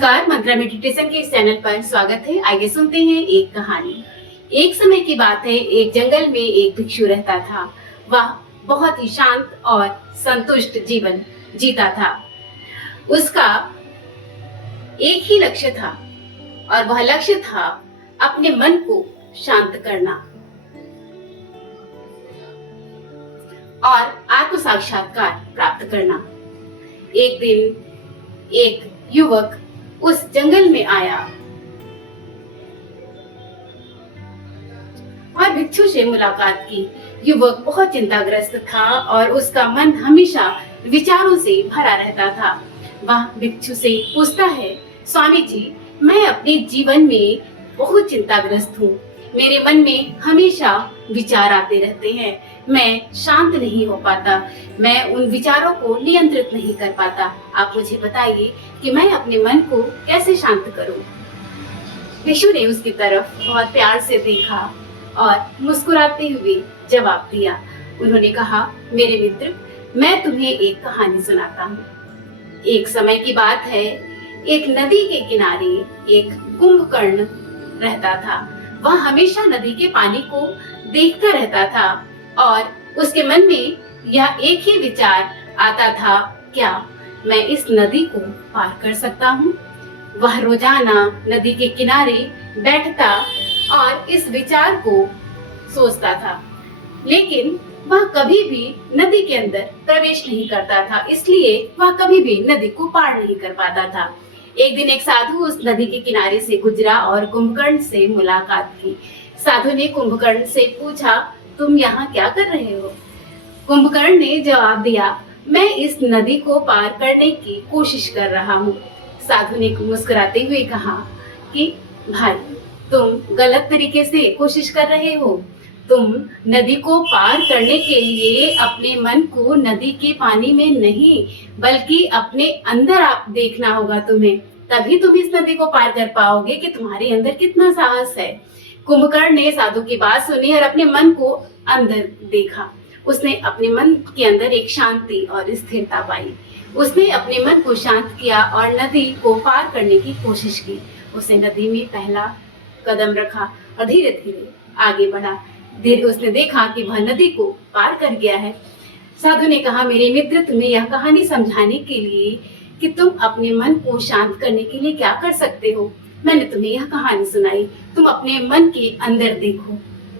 नमस्कार, मंत्रा मेडिटेशन के इस चैनल पर स्वागत है। आइए सुनते हैं एक कहानी। एक समय की बात है, एक जंगल में एक भिक्षु रहता था। वह बहुत ही शांत और संतुष्ट जीवन जीता था। उसका एक ही लक्ष्य था और वह लक्ष्य था अपने मन को शांत करना और आत्म साक्षात्कार प्राप्त करना। एक दिन एक युवक उस जंगल में आया और भिक्षु से मुलाकात की। युवक बहुत चिंताग्रस्त था और उसका मन हमेशा विचारों से भरा रहता था। वह भिक्षु से पूछता है, स्वामी जी, मैं अपने जीवन में बहुत चिंताग्रस्त हूँ। मेरे मन में हमेशा विचार आते रहते हैं। मैं शांत नहीं हो पाता। मैं उन विचारों को नियंत्रित नहीं कर पाता। आप मुझे बताइए कि मैं अपने मन को कैसे शांत करूं? भिक्षु ने उसकी तरफ बहुत प्यार से देखा और मुस्कुराते हुए जवाब दिया। उन्होंने कहा, मेरे मित्र, मैं तुम्हें एक कहानी सुनाता हूँ। एक समय की बात है, एक नदी के किनारे एक कुंभकर्ण रहता था। वह हमेशा नदी के पानी को देखता रहता था और उसके मन में यह एक ही विचार आता था, क्या मैं इस नदी को पार कर सकता हूँ? वह रोजाना नदी के किनारे बैठता और इस विचार को सोचता था, लेकिन वह कभी भी नदी के अंदर प्रवेश नहीं करता था, इसलिए वह कभी भी नदी को पार नहीं कर पाता था। एक दिन एक साधु उस नदी के किनारे से गुजरा और कुंभकर्ण से मुलाकात की। साधु ने कुंभकर्ण से पूछा, तुम यहाँ क्या कर रहे हो? कुंभकर्ण ने जवाब दिया, मैं इस नदी को पार करने की कोशिश कर रहा हूँ। साधु ने मुस्कुराते हुए कहा कि भाई, तुम गलत तरीके से कोशिश कर रहे हो। तुम नदी को पार करने के लिए अपने मन को नदी के पानी में नहीं, बल्कि अपने अंदर आप देखना होगा तुम्हें। तभी तुम इस नदी को पार कर पाओगे कि तुम्हारे अंदर कितना साहस है। कुंभकर्ण ने साधु की बात सुनी और अपने मन को अंदर देखा। उसने अपने मन के अंदर एक शांति और स्थिरता पाई। उसने अपने मन को शांत किया और नदी को पार करने की कोशिश की। उसने नदी में पहला कदम रखा और धीरे धीरे आगे बढ़ा। उसने देखा कि वह नदी को पार कर गया है। साधु ने कहा, मेरे मित्र, तुम्हें यह कहानी समझाने के लिए कि तुम अपने मन को शांत करने के लिए क्या कर सकते हो, मैंने तुम्हें यह कहानी सुनाई। तुम अपने मन के अंदर देखो।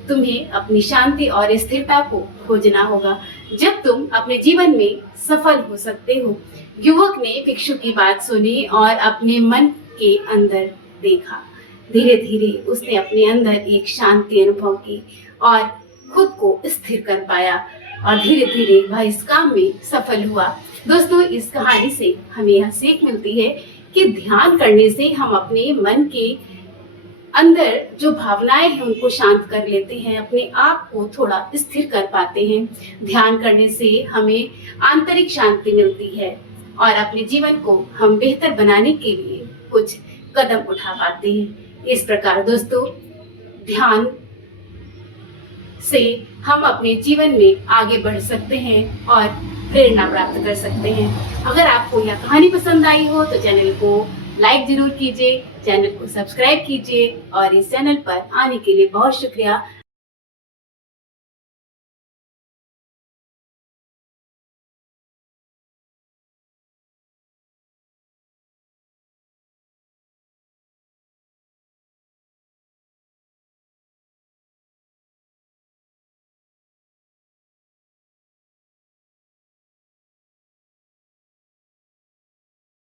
तुम्हें अपनी शांति और स्थिरता को खोजना होगा, जब तुम अपने जीवन में सफल हो सकते हो। युवक ने भिक्षु की बात सुनी और अपने मन के अंदर देखा। धीरे धीरे उसने अपने अंदर एक शांति अनुभव की और खुद को स्थिर कर पाया और धीरे धीरे वह इस काम में सफल हुआ। दोस्तों, इस कहानी से हमें यह सीख मिलती है कि ध्यान करने से हम अपने मन के अंदर जो भावनाएं हैं उनको शांत कर लेते हैं, अपने आप को थोड़ा स्थिर कर पाते हैं। ध्यान करने से हमें आंतरिक शांति मिलती है और अपने जीवन को हम बेहतर बनाने के लिए कुछ कदम उठा पाते हैं। इस प्रकार दोस्तों, ध्यान से हम अपने जीवन में आगे बढ़ सकते हैं और प्रेरणा प्राप्त कर सकते हैं। अगर आपको यह कहानी पसंद आई हो तो चैनल को लाइक जरूर कीजिए, चैनल को सब्सक्राइब कीजिए और इस चैनल पर आने के लिए बहुत शुक्रिया।